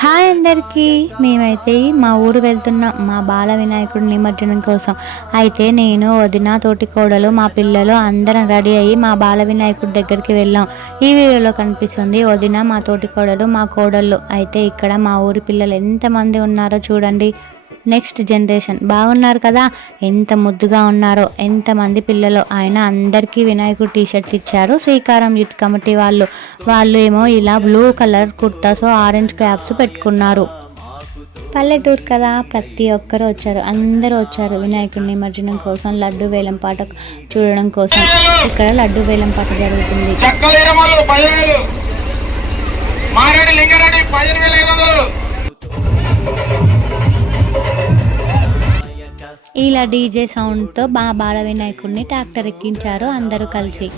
Hi అందరికీ, మేమైతే మా ఊరు వెళ్తున్నాం మా బాల వినాయకుడి నిమజ్జనం కోసం. అయితే నేను, వదిన, తోటి కోడలు, మా పిల్లలు అందరం రెడీ అయ్యి మా బాల వినాయకుడి దగ్గరికి వెళ్ళాం. ఈ వీడియోలో కనిపిస్తుంది వదిన, మా తోటి కోడలు, మా కోడళ్ళు. అయితే ఇక్కడ మా ఊరి పిల్లలు ఎంతమంది ఉన్నారో చూడండి. నెక్స్ట్ జనరేషన్ బాగున్నారు కదా, ఎంత ముద్దుగా ఉన్నారో, ఎంతమంది పిల్లలు. ఆయన అందరికీ వినాయకుడు టీషర్ట్స్ ఇచ్చారు శ్రీకారం యూత్ కమిటీ వాళ్ళు ఏమో ఇలా blue colour kurtas, orange caps పెట్టుకున్నారు. పల్లెటూరు కదా, ప్రతి ఒక్కరు వచ్చారు, అందరూ వచ్చారు వినాయకుడి నిమజ్జనం కోసం, లడ్డు వేలం పాట చూడడం కోసం. ఇక్కడ లడ్డు వేలం పాట జరుగుతుంది. ఇలా డీజే సౌండ్తో మా బాల వినాయకుడిని ట్రాక్టర్ ఎక్కించారు అందరూ కలిసి.